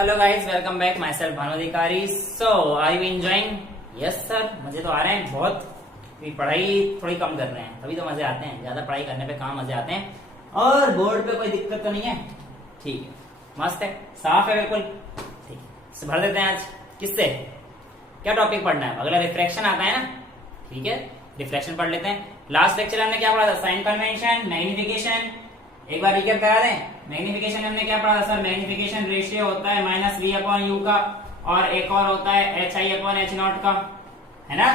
Hello guys, welcome back. Myself Bhanu Adhikari. So are you enjoying? Yes sir, मजे तो आ रहे हैं बहुत। पढ़ाई थोड़ी कम कर रहे हैं, तभी तो मजे आते हैं। ज्यादा पढ़ाई करने पे कहाँ मजे आते हैं। और बोर्ड पे कोई दिक्कत तो नहीं है? ठीक है, मस्त है, साफ है बिल्कुल। ठीक है, भर देते हैं आज। किससे क्या टॉपिक पढ़ना है? अगला रिफ्रैक्शन आता है ना, ठीक है, रिफ्रैक्शन पढ़ लेते हैं। लास्ट लेक्चर हमने क्या पढ़ा था? Sign convention, magnification. एक बार रिकैप करा दें। मैग्निफिकेशन हमने क्या पढ़ा था सर? मैग्निफिकेशन रेशियो होता है -v/u का, और एक और होता है hi/h0 का, है ना,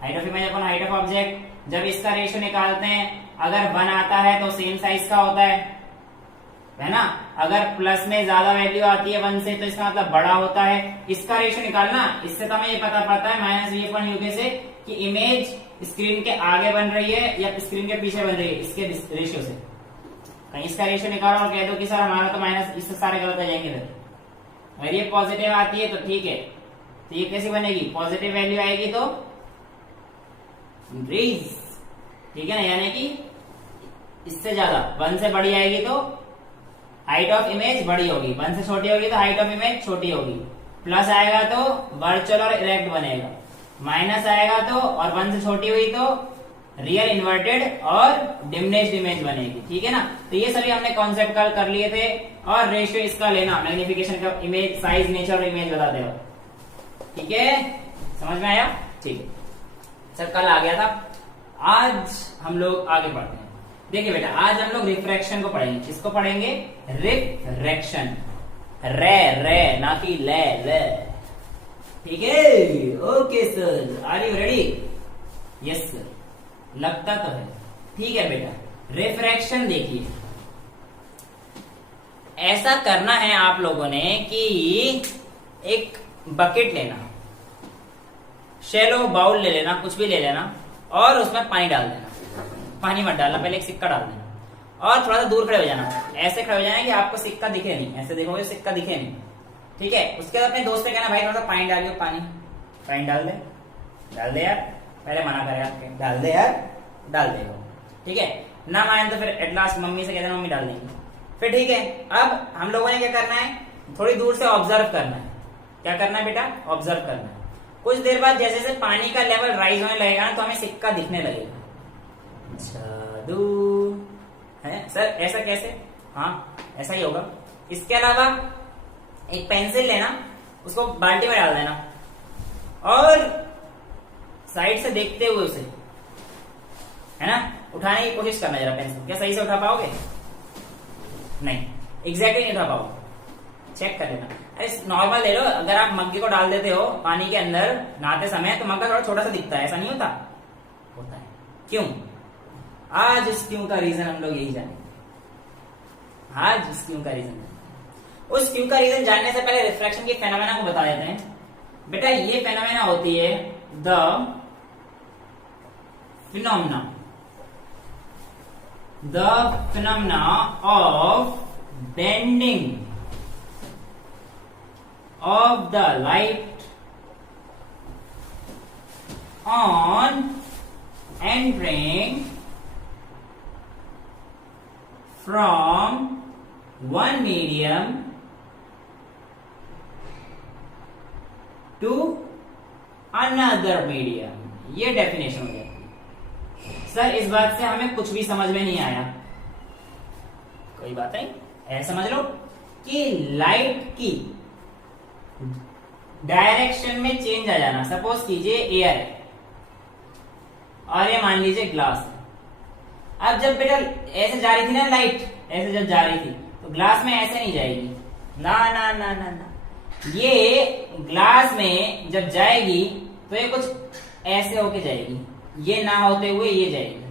height of image upon height of object. जब इसका रेशियो निकालते हैं, अगर 1 आता है तो सेम साइज का होता है ना। अगर प्लस में ज्यादा वैल्यू आती है 1 से, तो इसका मतलब बड़ा होता है। इसका रेशियो निकालना, इससे तो हमें ये पता पड़ता है -v/u से कि इमेज स्क्रीन के आगे बन रही है या स्क्रीन के पीछे बन रही है, इसके रेशियो से। कहीं इसका रेशियो निकालो और कह दो कि सर हमारा तो माइनस, इससे सारे गलत हो जाएंगे। अगर ये पॉजिटिव आती है तो ठीक है, तो ये कैसी बनेगी? पॉजिटिव वैल्यू आएगी तो इंक्रीज, ठीक है ना, यानी कि इससे ज्यादा 1 से बड़ी आएगी तो हाइट ऑफ इमेज बड़ी होगी, 1 से छोटी होगी तो हाइट ऑफ इमेज छोटी होगी। प्लस आएगा तो वर्चुअल और इरेक्ट बनेगा, माइनस आएगा तो, और 1 से छोटी हुई तो रियल इन्वर्टेड और डिमिनिश्ड इमेज बनेगी, ठीक है ना। तो ये सभी हमने कॉन्सेप्ट कल कर लिए थे। और रेशियो इसका लेना, मैग्निफिकेशन का, इमेज साइज, नेचर और इमेज बता देगा, ठीक है, समझ में आया? ठीक है सर, कल आ गया था। आज हम लोग आगे बढ़ते हैं। देखिए बेटा, आज हम लोग रिफ्रैक्शन को पढ़ेंगे। किसको पढ़ेंगे? रिफ्रैक्शन। रे ना कि ले, ठीक है। Okay sir, are you ready? Yes sir, लगता तो है। ठीक है बेटा, रिफ्रैक्शन देखिए, ऐसा करना है आप लोगों ने कि एक बकेट लेना, शैलो बाउल ले लेना, कुछ भी ले लेना, और उसमें पानी डाल देना। पानी मत डालना, पहले एक सिक्का डाल देना, और थोड़ा सा दूर खड़े हो जाना। ऐसे खड़े हो जाना कि आपको सिक्का दिखे नहीं, ऐसे देखोगे सिक्का दिखे नहीं, ठीक है। उसके बाद अपने दोस्त से कहना, भाई थोड़ा सा पानी डालियो, पानी डाल दे यार, पहले मना करे आपके, डाल दे यार, डाल देगा, ठीक है। ना माने तो फिर एट लास्ट मम्मी से कहते हैं, मम्मी डाल देंगे, फिर ठीक है। अब हम लोगों ने क्या करना है? थोड़ी दूर से ऑब्जर्व करना है। क्या करना है बेटा? ऑब्जर्व करना है। कुछ देर बाद जैसे जैसे पानी का लेवल राइज होने लगेगा ना, तो हमें सिक्का दिखने लगेगा। जादू है सर, ऐसा कैसे? हाँ, ऐसा ही होगा। इसके अलावा एक पेंसिल लेना, उसको बाल्टी में डाल देना, और साइड से देखते हुए उसे, है ना, उठाने की कोशिश करना जरा पेंसिल। क्या सही से उठा पाओगे? नहीं, एग्जैक्टली नहीं उठा पाओगे, चेक कर लेना। अरे नॉर्मल ले लो, अगर आप मग्गे को डाल देते हो पानी के अंदर नहाते समय, तो मग्गा थोड़ा छोटा सा दिखता है, ऐसा नहीं होता? होता है। क्यों? आज इस क्यों का रीजन हम लोग यही जानेंगे। आज इस क्यों का रीजन, उस क्यों का रीजन जानने से पहले रिफ्रैक्शन के फेनोमेना को बता देते हैं। बेटा ये फेनोमेना होती है the phenomena of bending of the light on entering from one medium to another medium। ये डेफिनेशन हो जाती है। सर इस बात से हमें कुछ भी समझ में नहीं आया। कोई बात नहीं, ऐसा समझ लो कि लाइट की डायरेक्शन में चेंज आ जाना। सपोज कीजिए एयर है और ये मान लीजिए ग्लास है। अब जब बेटा ऐसे जा रही थी ना लाइट, ऐसे जब जा रही थी, तो ग्लास में ऐसे नहीं जाएगी, ना ना ना ना ना, ये ग्लास में जब जाएगी तो ये कुछ ऐसे होके जाएगी, ये ना होते हुए ये जाएगी,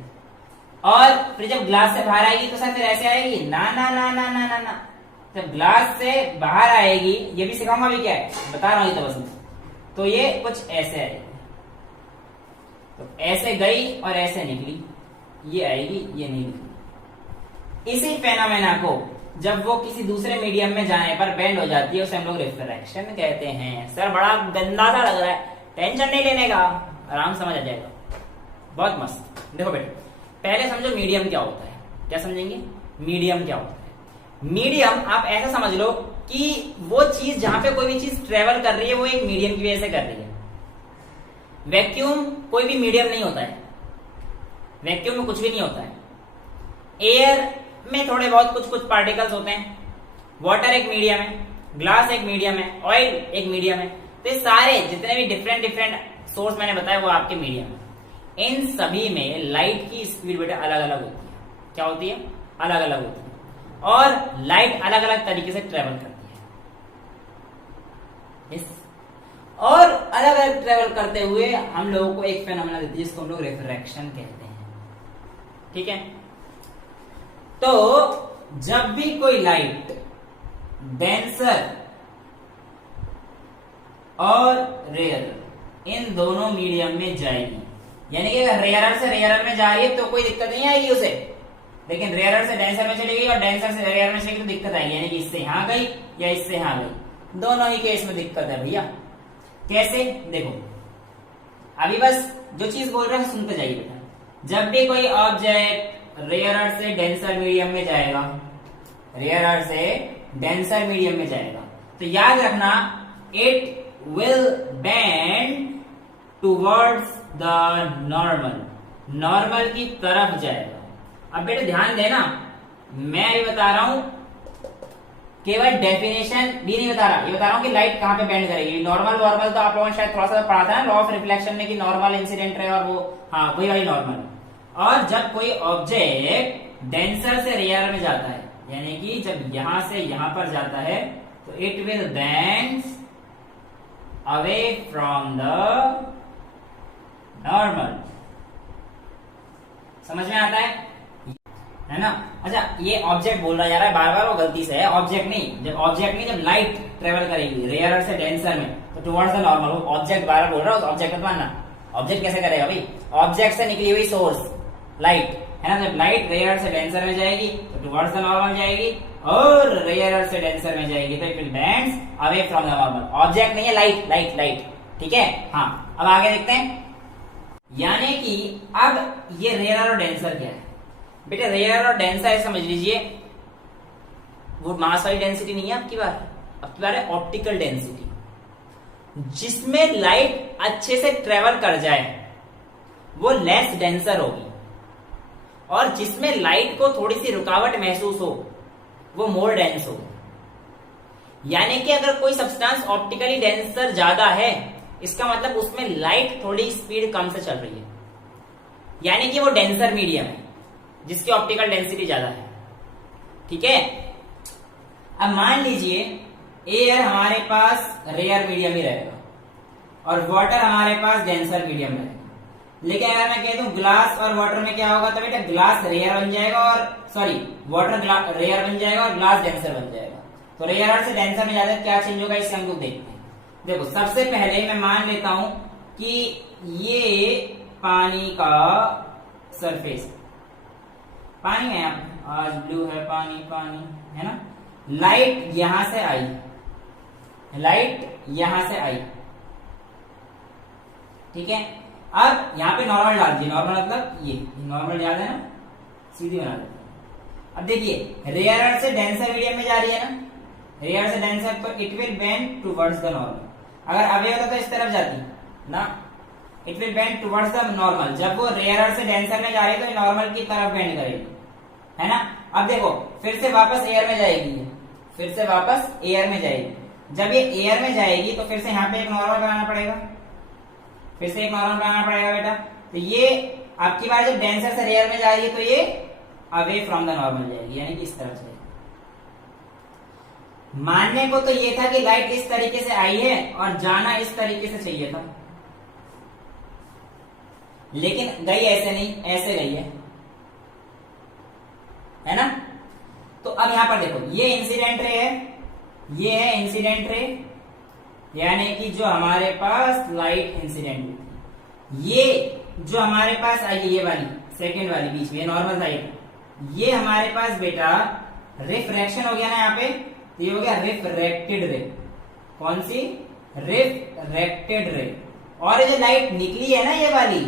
और फिर जब ग्लास से बाहर आएगी तो सर फिर ऐसे आएगी, ना ना ना ना ना ना ना। जब ग्लास से बाहर आएगी, ये भी सिखाऊंगा भी, क्या है बता रहा हूं तो बस, तो ये कुछ ऐसे आएगी, तो ऐसे गई और ऐसे निकली, ये आएगी, ये नहीं निकली। इसी फेनोमेना को जब वो किसी दूसरे मीडियम में जाने पर बेंड हो जाती है, उसे हम लोग रिफ्रैक्शन कहते हैं। सर बड़ा गंदा सा लग रहा है, टेंशन नहीं लेने का, आराम समझ आ जाएगा, बहुत मस्त। देखो बेटा, पहले समझो मीडियम क्या होता है। क्या समझेंगे? मीडियम क्या होता है? मीडियम आप ऐसा समझ लो कि वो चीज जहां पे कोई भी चीज ट्रेवल कर रही है वो एक मीडियम की वजह से कर रही है। वैक्यूम कोई भी मीडियम नहीं होता है, वैक्यूम में कुछ भी नहीं होता है। एयर में थोड़े बहुत कुछ कुछ पार्टिकल्स होते हैं, वाटर एक मीडियम है, ग्लास एक मीडियम है, ऑयल एक मीडियम है। तो ये सारे जितने भी डिफरेंट डिफरेंट सोर्स मैंने बताया वो आपके मीडियम है। इन सभी में लाइट की स्पीड बेटा अलग अलग होती है। क्या होती है? अलग अलग होती है। और लाइट अलग अलग तरीके से ट्रेवल करती है। yes. और अलग अलग ट्रेवल करते हुए हम लोगों को एक फेनोमेना देती है जिसको हम लोग रिफ्रैक्शन कहते हैं। ठीक है, तो जब भी कोई लाइट डेंसर और रेयर इन दोनों मीडियम में जाएगी, यानी कि अगर रेयरर से रेयरर में जा रही है तो कोई दिक्कत नहीं आएगी उसे, लेकिन रेयरर से डेंसर में चली गई और डेंसर से रेयर में चली गई तो दिक्कत आएगी, यानी कि इससे यहां गई या इससे यहां गई, दोनों ही केस में दिक्कत है भैया। कैसे? देखो अभी बस जो चीज बोल रहे हैं सुनते जाइए बेटा। जब भी कोई ऑब्जेक्ट रेयरर से डेंसर मीडियम में जाएगा, रेयरर से डेंसर मीडियम में जाएगा, तो याद रखना it will bend towards the normal, normal की तरफ जाएगा। अब बेटे ध्यान देना, मैं अभी बता रहा हूं केवल डेफिनेशन भी नहीं बता रहा, ये बता रहा हूं कि लाइट कहां पे बेंड करेगी। नॉर्मल नॉर्मल तो आप लोगों ने शायद थोड़ा सा पढ़ा था ना लॉ ऑफ रिफ्लेक्शन में कि नॉर्मल इंसिडेंट है और वो हाँ वही वाली नॉर्मल। और जब कोई ऑब्जेक्ट डेंसर से रेयर में जाता है, यानी कि जब यहां से यहां पर जाता है तो it will bend away from the normal. समझ में आता है ना? अच्छा, ये ऑब्जेक्ट बोल रहा जा रहा है बार बार, वो गलती से है, ऑब्जेक्ट नहीं। जब ऑब्जेक्ट नहीं, जब लाइट ट्रेवल करेगी रेयर से डेंसर में तो टुवर्ड्स द नॉर्मल, वो ऑब्जेक्ट बार बार बोल रहा है, ऑब्जेक्ट मत मानना। ऑब्जेक्ट कैसे करेगा भाई? ऑब्जेक्ट से निकली हुई सोर्स लाइट है ना, जब लाइट रेयर से डेंसर में जाएगी तो टुवर्ड्स द नॉर्मल जाएगी, और रेयर से डेंसर में जाएगी तो it will bends away from the normal. Object नहीं है, लाइट लाइट लाइट। ठीक है, हाँ अब आगे देखते हैं। यानी कि अब ये रेयर और डेंसर क्या है बेटे? रेयर और डेंसर समझ लीजिए वो मास वाली डेंसिटी नहीं है आपकी बार है ऑप्टिकल डेंसिटी। जिसमें लाइट अच्छे से ट्रेवल कर जाए वो लेस डेंसर होगी, और जिसमें लाइट को थोड़ी सी रुकावट महसूस हो वो मोर डेंस होगी। यानी कि अगर कोई सब्सटेंस ऑप्टिकली डेंसर ज्यादा है, इसका मतलब उसमें लाइट थोड़ी स्पीड कम से चल रही है, यानी कि वो डेंसर मीडियम है जिसकी ऑप्टिकल डेंसिटी ज्यादा है। ठीक है, अब मान लीजिए एयर हमारे पास रेयर मीडियम ही रहेगा और वाटर हमारे पास डेंसर मीडियम रहेगा। लेकिन अगर मैं कह दूं ग्लास और वाटर में क्या होगा, तो बेटा ग्लास रेयर बन जाएगा और सॉरी वाटर रेयर बन जाएगा और ग्लास डेंसर बन जाएगा। तो रेयर से डेंसर में ज्यादा क्या चेंज होगा, इससे हम लोग देखते हैं। देखो सबसे पहले मैं मान लेता हूं कि ये पानी का सरफेस, पानी है यहाँ पे, आज ब्लू है, पानी पानी है ना। लाइट यहां से आई, लाइट यहां से आई, ठीक है। अब यहाँ पे नॉर्मल डाल दिए, नॉर्मल मतलब ये नॉर्मल डाल है ना, सीधी बना देते हैं। अब देखिए रेयर से डेंसर मीडियम में जा रही है ना, रेयर से डेंसर, तो it will bend towards the normal. अगर अवे होता तो इस तरफ जाती ना, it will bend towards the normal. जब वो रेयर से डेंसर में जा रही है तो नॉर्मल की तरफ बेंड करेगी, है ना। अब देखो फिर से वापस एयर में जाएगी, फिर से वापस एयर में जाएगी। जब ये एयर में जाएगी तो फिर से यहाँ पे एक नॉर्मल बनाना पड़ेगा, फिर से एक नॉर्मल बनाना पड़ेगा बेटा। तो ये आपकी बार जब डेंसर से रेयर में जा रही है तो ये अवे फ्रॉम द नॉर्मल जाएगी, यानी कि इस तरफ से। मानने को तो ये था कि लाइट इस तरीके से आई है और जाना इस तरीके से चाहिए था, लेकिन गई ऐसे नहीं, ऐसे गई है ना। तो अब यहां पर देखो ये इंसिडेंट रे है, ये है इंसिडेंट रे, यानी कि जो हमारे पास लाइट इंसिडेंट हुई, ये जो हमारे पास आई ये वाली सेकंड वाली बीच में नॉर्मल साइड, ये हमारे पास बेटा रिफ्रैक्शन हो गया ना यहाँ पे, तो ये हो गया रिफ्रैक्टेड रे। कौन सी? रिफ्रैक्टेड रे। और ये जो लाइट निकली है ना, ये वाली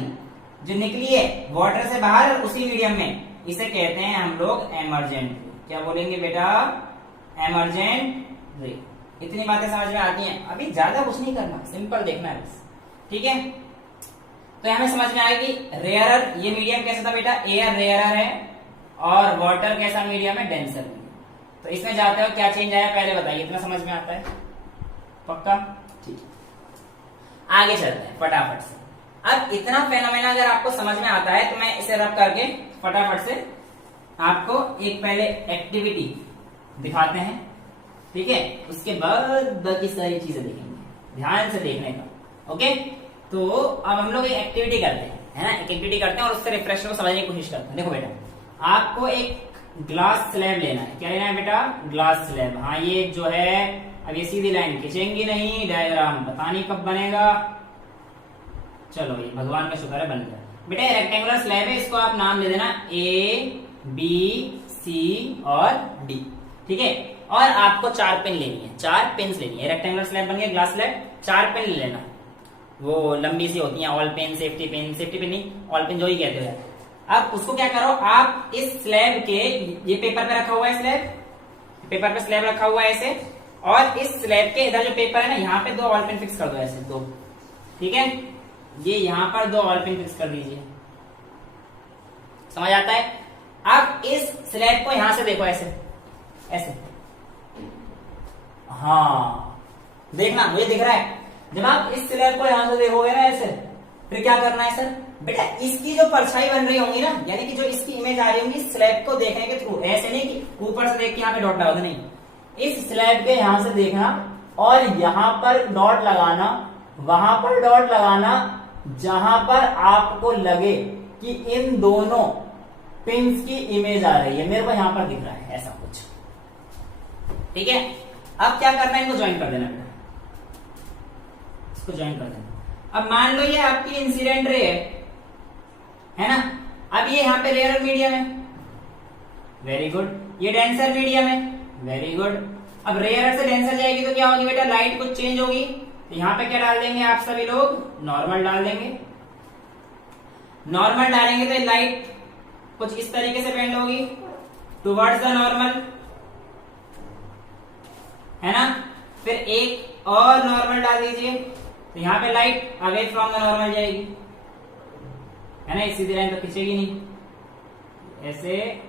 जो निकली है वाटर से बाहर उसी मीडियम में, इसे कहते हैं हम लोग एमर्जेंट। क्या बोलेंगे बेटा? एमर्जेंट रे। इतनी बातें समझ में आती हैं, अभी ज्यादा कुछ नहीं करना, सिंपल देखना है बस, ठीक है। तो हमें समझ में आएगी रेयरर, ये मीडियम कैसा था बेटा, एयर रेयरर है, और वाटर कैसा मीडियम है, डेंसर मीडियम। तो इसमें जाते हो क्या चेंज आया पहले बताइए, इतना समझ में आता है पक्का, ठीक। आगे चलते हैं फटाफट से। अब इतना फेनोमेना अगर आपको समझ में आता है तो मैं इसे रब करके फटाफट से आपको एक पहले एक्टिविटी दिखाते हैं, ठीक है, उसके बाद बाकी सारी चीजें देखेंगे, ध्यान से देखने का, ओके। तो अब हम लोग एक एक्टिविटी करते हैं, है ना, एक एक्टिविटी करते हैं और उससे रिफ्रेश को समझने की कोशिश करते हैं। देखो बेटा, आपको एक ग्लास स्लैब लेना है, क्या लेना है बेटा, ग्लास स्लैब। हाँ ये जो है, अब ये सीधी लाइन खींचेंगी नहीं, डायग्राम पता नहीं कब बनेगा, चलो ये भगवान का शुक्र है बन गया बेटा। रेक्टेंगुलर स्लैब है, इसको आप नाम दे देना ए बी सी और डी, ठीक है। और आपको 4 पिन लेनी है, 4 पिन लेनी है। रेक्टेंगुलर स्लैब बन गया, ग्लास स्लैब, 4 पिन ले लेना, वो लंबी सी होती हैं, all pin, safety pin, safety pin नहीं, ऑल पिन जो ही कहते हैं। अब उसको क्या करो, आप इस स्लैब के, ये पेपर पे रखा हुआ है स्लैब, पेपर पे स्लैब रखा हुआ है ऐसे, और इस स्लैब के इधर जो पेपर है ना, यहाँ पे 2 ऑल पिन फिक्स कर दो ऐसे 2, ठीक है। ये यहाँ पर 2 ऑल पिन फिक्स कर दीजिए, समझ आता है। अब इस स्लैब को यहां से देखो ऐसे ऐसे, हाँ देखना, मुझे दिख रहा है। जब आप इस स्लैब को यहां से देखोगे ना ऐसे, फिर क्या करना है सर बेटा, इसकी जो परछाई बन रही होंगी ना, यानी कि जो इसकी इमेज आ रही होंगी स्लैब को देखने के थ्रू, ऐसे नहीं कि ऊपर से देख के यहाँ पे डॉट लगा दो, नहीं, इस स्लैब के यहां से देखना और यहां पर डॉट लगाना, वहां पर डॉट लगाना जहां पर आपको लगे कि इन दोनों पिंस की इमेज आ रही है। मेरे को यहां पर दिख रहा है ऐसा कुछ, ठीक है। अब क्या करना है, इनको ज्वाइन कर देना बेटा, इसको ज्वाइन कर देना। अब मान लो ये आपकी इंसिडेंट रे है ना, अब ये यहाँ पे रेयर मीडियम है, वेरी गुड, ये डेंसर मीडियम है, वेरी गुड। अब रेयर से डेंसर जाएगी तो क्या होगी बेटा, लाइट कुछ चेंज होगी, तो यहां पे क्या डाल देंगे आप सभी लोग, नॉर्मल डाल देंगे। नॉर्मल डालेंगे तो लाइट कुछ इस तरीके से बेंड होगी टुवर्ड्स द नॉर्मल, है ना। फिर एक और नॉर्मल डाल दीजिए, तो यहां पे light away from the normal जाएगी, है ना, सीधी लाइन तो खींचेगी नहीं, ऐसे,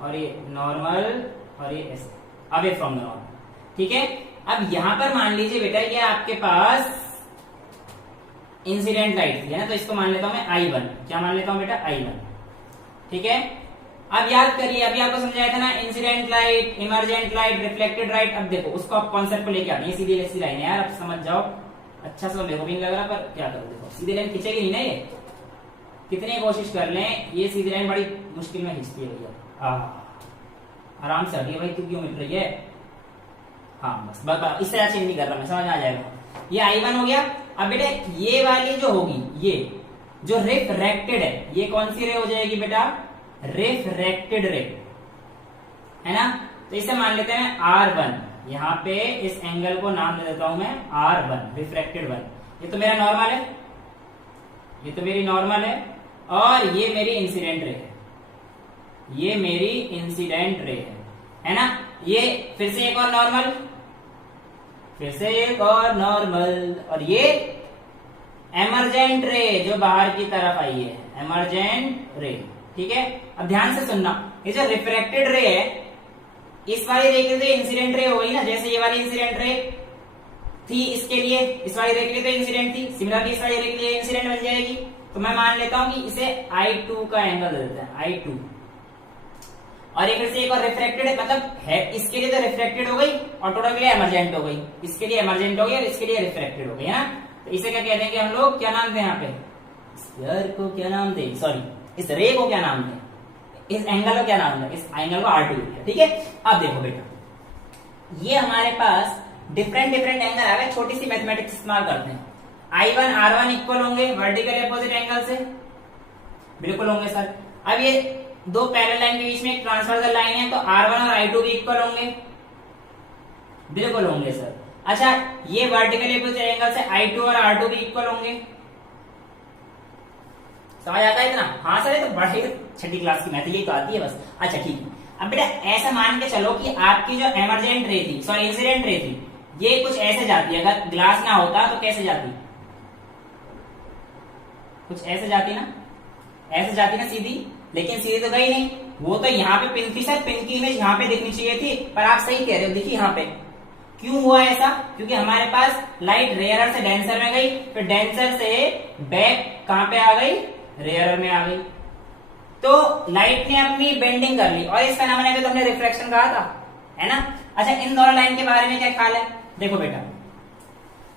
और ये नॉर्मल, और ये ऐसे अवे फ्रॉम द नॉर्मल, ठीक है। अब यहां पर मान लीजिए बेटा ये आपके पास इंसिडेंट लाइट थी, है ना, तो इसको मान लेता हूं मैं I1, क्या मान लेता हूं बेटा, I1, ठीक है। अब याद करिए, अभी आपको समझाया था ना, incident light, emergent light, reflected light. अब देखो उसको आप कॉन्सेप्ट को लेके आते हैं, सीधी ऐसी लाइन है यार, अब समझ जाओ, अच्छा सा मेरे को भी नहीं लग रहा, पर क्या करो, देखो सीधी लाइन खींचेगी नहीं ना, ये कितनी कोशिश कर लें, ये सीधी लाइन बड़ी मुश्किल में खींचती है भैया। आराम से हटिए भाई, तू क्यों मिट रही है, हाँ बस इससे चेंज नहीं कर रहा मैं, समझ में आ जाएगा। ये I1 हो गया। अब बेटा ये वाली जो होगी, ये जो रिफ्रैक्टेड है, ये कौन सी रे हो जाएगी बेटा, रिफ्रैक्टेड रे, है ना। तो इसे मान लेते हैं R1, यहाँ पे इस एंगल को नाम दे देता हूं मैं R1, रिफ्रैक्टेड 1। ये तो मेरा नॉर्मल है, ये तो मेरी नॉर्मल है, और ये मेरी इंसिडेंट रे है, ये मेरी इंसिडेंट रे है ना। ये फिर से एक और नॉर्मल, फिर से एक और नॉर्मल, और ये एमरजेंट रे जो बाहर की तरफ आई है, एमरजेंट रे, ठीक है। अब ध्यान से सुनना, ये जो रिफ्रैक्टेड रे है, इस वाली रे के लिए इंसिडेंट रे हो गई ना, जैसे ये वाली इंसिडेंट रे थी इसके लिए, इस वाली रे के लिए तो इंसिडेंट थी, सिमिलरली इस वाली रे के लिए इंसिडेंट बन जाएगी। तो मैं मान लेता हूं कि इसे I2 का एंगल दे देते हैं, I2, और ये फिर से एक और रिफ्रैक्टेड है, मतलब है इसके लिए तो रिफ्रैक्टेड हो गई और टोटल के लिए एमरजेंट हो गई, इसके लिए एमरजेंट हो गई और इसके लिए रिफ्रैक्टेड हो गई, है ना। तो इसे क्या कहते हैं कि हम लोग क्या नाम दें, यहाँ पे स्फीयर को क्या नाम दें, सॉरी इस रे को क्या नाम दें, इस एंगल को क्या नाम दें, इस एंगल को R2, ठीक है। अब देखो बेटा, ये हमारे पास डिफरेंट डिफरेंट एंगल आ गए, छोटी सी मैथमेटिक्स इस्तेमाल करते हैं। I1 R1 इक्वल होंगे वर्टिकल अपोजिट एंगल से, बिल्कुल होंगे सर। अब ये दो पैरेलल लाइन के बीच में एक ट्रांसवर्सल लाइन है, तो R1 और I2 भी इक्वल होंगे, बिल्कुल होंगे सर। अच्छा, ये वर्टिकल अपोजिट एंगल से I2 और R2 भी इक्वल होंगे, समझ आता है इतना? हाँ सर, ये तो बड़ी छठी क्लास की मैथ, ये तो आती है बस। अच्छा ठीक है, अब बेटा ऐसा मान के चलो कि आपकी जो एमरजेंट रे थी, सॉरी इंसिडेंट रे थी, ये कुछ ऐसे जाती है, अगर ग्लास ना होता तो कैसे जाती, कुछ ऐसे जाती ना, ऐसे जाती ना सीधी, लेकिन सीधी तो गई नहीं, वो तो यहाँ पे पिन थी सर, पिन की इमेज यहाँ पे दिखनी चाहिए थी, पर आप सही कह रहे हो, दिखी यहाँ पे। क्यों हुआ ऐसा? क्योंकि हमारे पास लाइट रेयरर से डेंसर में गई, फिर डेंसर से बैक कहां पे आ गई, रेयरर में आ गई, तो लाइट ने अपनी बेंडिंग कर ली, और इस फेनोमेना को तो हमने रिफ्लेक्शन कहा था, है ना। अच्छा, इन दोनों लाइन के बारे में क्या ख्याल है? देखो बेटा,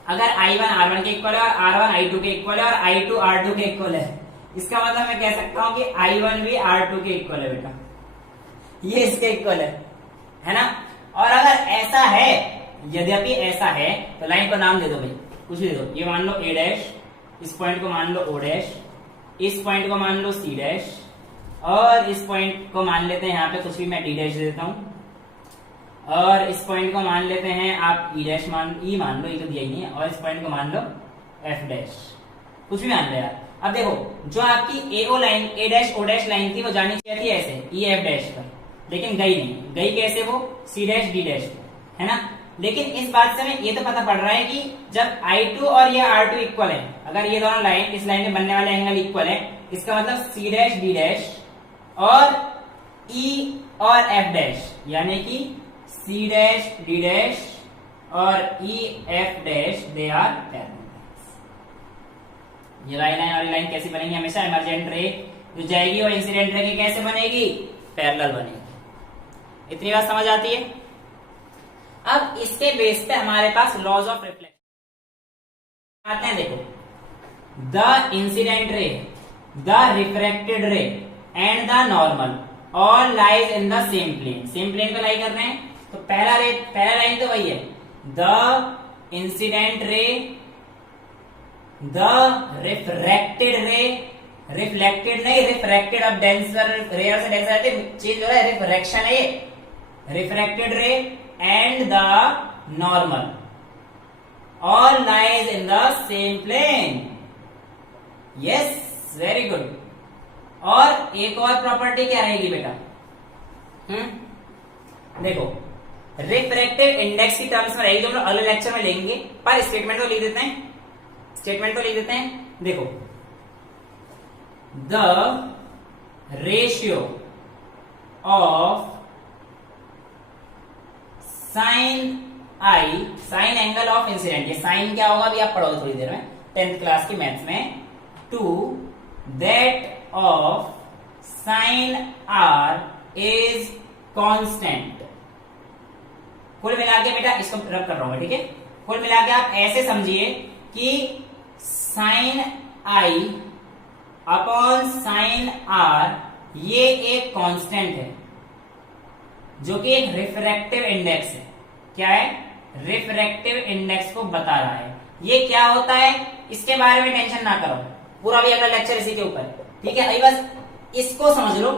अगर I1 R1 के इक्वल है और R1 I2 के इक्वल है और I2 R2 के इक्वल है, इसका मतलब मैं कह सकता हूं कि I1 भी R2 के इक्वल है बेटा, ये इसके इक्वल है ना। और अगर ऐसा है, यद्यपि ऐसा है, तो लाइन को नाम दे दो भाई, कुछ भी दे दो, ये मान लो A डैश, इस पॉइंट को मान लो O डैश, इस पॉइंट को मान लो C डैश, और इस पॉइंट को मान लेते हैं यहाँ पे कुछ भी मैं D डैश दे देता हूं, और इस पॉइंट को मान लेते हैं आप E डैश मान लो, ये तो दिया ही नहीं है, और इस पॉइंट को मान लो F डैश, कुछ भी मान लो यार। अब देखो, जो आपकी AO line, A dash O dash line थी, वो जानी चाहिए थी ऐसे EF डैश पर, लेकिन गई नहीं, गई कैसे वो C डैश D डैश पर, है ना। लेकिन इस बात से हमें ये तो पता पड़ रहा है कि जब I2 और ये R2 इक्वल है, अगर ये दोनों लाइन, इस लाइन में बनने वाले एंगल इक्वल है, इसका मतलब C डैश D डैश और E और F डैश, यानी कि C डैश D डैश और E F dash, they are parallel. ये लाइन और लाइन कैसी बनेगी? हमेशा इमरजेंट रे जो जाएगी और इंसिडेंट रे की कैसे बनेगी? पैरेलल बनेगी। इतनी बात समझ आती है? अब इसके बेस पे हमारे पास लॉज ऑफ रिफ्लेक्शन आते हैं। देखो, the incident ray, the refracted ray and the normal all lies in the same plane. Same plane पे लाई कर रहे हैं, तो पहला लाइन तो वही है, the incident ray, the refracted ray, reflected नहीं रिफ्रैक्टेड, अब डेंसर रेयर से डेंसर चेंज हो रहा है, रिफ्रैक्शन है ये, refracted ray and the normal all lies in the same plane. Yes, very good. और एक और प्रॉपर्टी क्या रहेगी बेटा? देखो, रिफ्रैक्टिव इंडेक्स की टर्म्स में रहेगी, जो हम लोग अगले लेक्चर में लेंगे, पर स्टेटमेंट को लिख देते हैं, देखो, the ratio of sine I, sign angle of incident, ये साइन क्या होगा अभी आप पढ़ोगे थोड़ी देर में 10th क्लास की मैथ्स में, to that of sine r is constant. कुल मिला के बेटा, इसको रब कर रहा हूं, ठीक है, कुल मिला के आप ऐसे समझिए कि sine i upon sine r ये एक कांस्टेंट है, जो कि एक रिफ्रैक्टिव इंडेक्स है। क्या है? रिफ्रैक्टिव इंडेक्स को बता रहा है। ये क्या होता है इसके बारे में टेंशन ना करो, पूरा भी अगला लेक्चर इसी के ऊपर, ठीक है। अभी बस इसको समझ लो,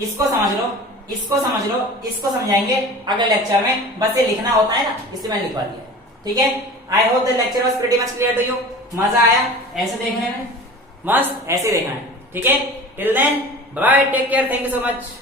इसको समझ लो, इसको समझ लो, इसको समझाएंगे अगले लेक्चर में, बस ये लिखना होता है ना, इसलिए मैंने लिखवा दिया, ठीक है। I hope the lecture was pretty much clear to you. मजा आया ऐसे देखने में? मस्त ऐसे देखना है, ठीक है। Till then bye, take care, thank you so much.